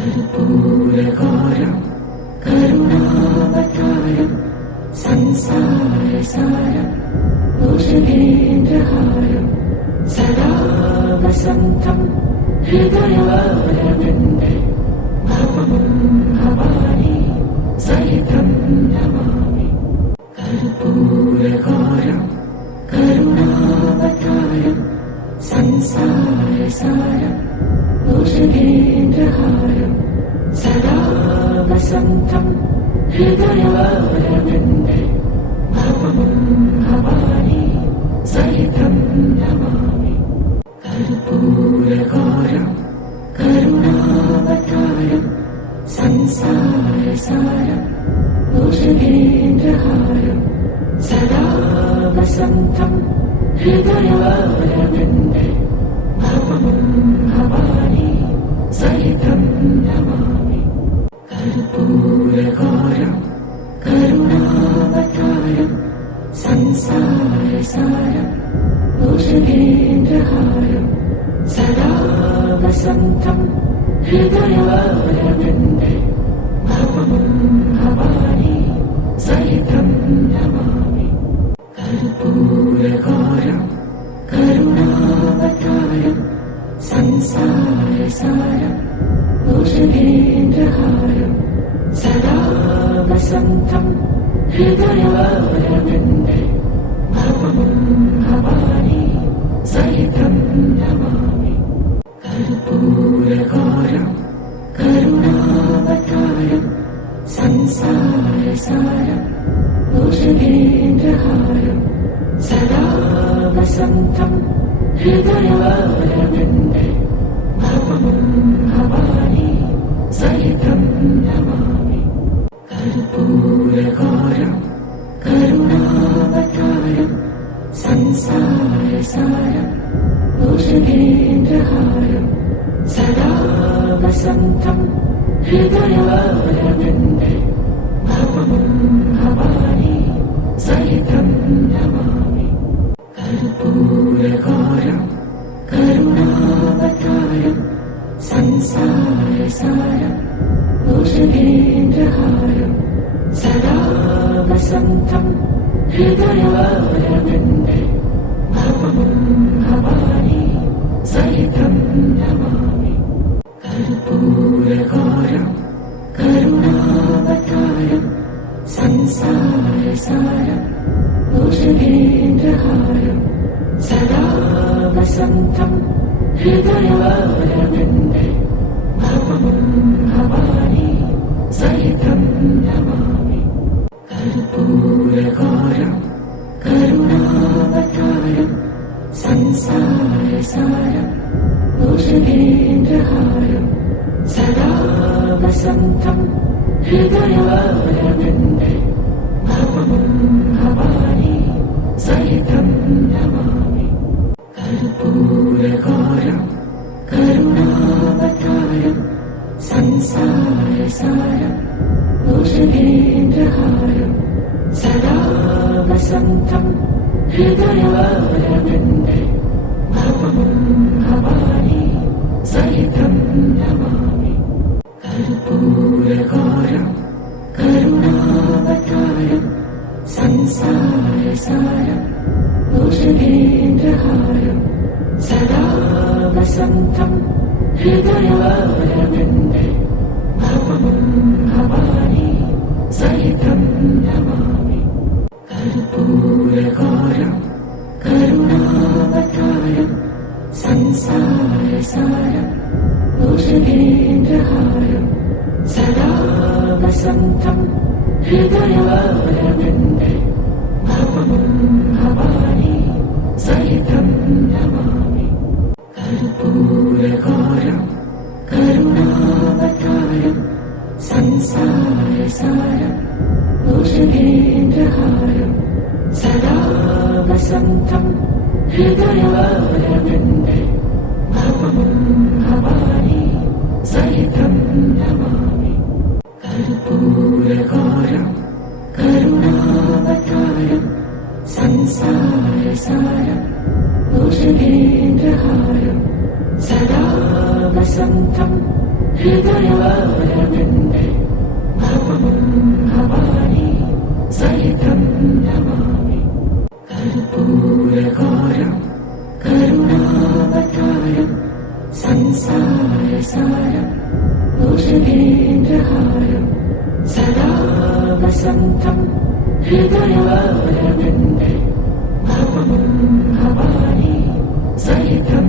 कर्पूरकारं करुणावतारं संसारसारं भुजगेन्द्रहारं सदा वसन्तं हृदयारविन्दे भवं भवानी सहितं नमामि। कर्पूरकारं करुणावतारं संसारसारं भुजगेन्द्रहारं सदा वसन्तं हृदयारविन्दे भवं भवानी सहितं नमामि। कर्पूरकारं करुणावतारं संसारसारं भुजगेन्द्रहारं सदा वसन्तं हृदयारविन्दे भवं भवानी सहितं नमामि। कर्पूरकारं करुणावतारं संसारसारं भुजगेन्द्रहारं सदा वसन्तं हृदयारविन्दे भवं भवानी सहितं नमामि। कर्पूरकारं करुणावतारं संसारसारं भुजगेन्द्रहारं सदा वसन्तं हृदयारविन्दे भवं भवानी सहितं नमामि। कर्पूरकारं करुणावतारं संसारसारं भुजगेन्द्रहारं सदा वसन्तं हृदयारविन्दे भवं भवानी सहितं नमामि। कर्पूरकारं करुणावतारं संसारसारं भुजगेन्द्रहारं सदा वसन्तं हृदयारविन्दे भवं भवानी सहितं नमामि। कर्पूरकारं करुणावतारं संसारसारं भुजगेन्द्रहारं सदा वसन्तं हृदयारविन्दे भवं भवानी सहितं नमामि। कर्पूरकारं करुणावतारं संसारसारं भुजगेन्द्रहारं सदा वसन्तं हृदयारविन्दे भवं भवानी सहितं नमामि। कर्पूरकारं करुणावतारं संसारसारं भुजगेन्द्रहारं सदा वसन्तं हृदयारविन्दे भवं भवानी सहितं नमामि। कर्पूरकारं करुणावतारं संसारसारं भुजगेन्द्रहारं सदा वसन्तं हृदयारविन्दे भवं भवानी सहितं नमामि। कर्पूरकारं करुणावतारं संसारसारं भुजगेन्द्रहारं सदा वसन्तं हृदयारविन्दे भवं भवानी सहितं नमामि। कर्पूरकारं करुणावतारं संसारसारं भुजगेन्द्रहारं सदा वसन्तं हृदयारविन्दे भवं भवानी सहितं नमामि। कर्पूरकारं करुणावतारं संसारसारं भुजगेन्द्रहारं सदा वसन्तं हृदयारविन्दे भवं भवानी सहितं नमामि। कर्पूरकारं करुणावतारं संसारसारं भुजगेन्द्रहारं सदा वसन्तं ഹൃദയാരവിന്ദേ ഭവം ഭവാനി സഹിതം നമാമി. കർപ്പൂരകാരം കരുണാവതാരം സംസാരസാരം ഭുജഗേന്ദ്രഹാരം സദാ വസന്തം ഹൃദയാരവിന്ദേ ഭവം ഭവാനി സഹിതം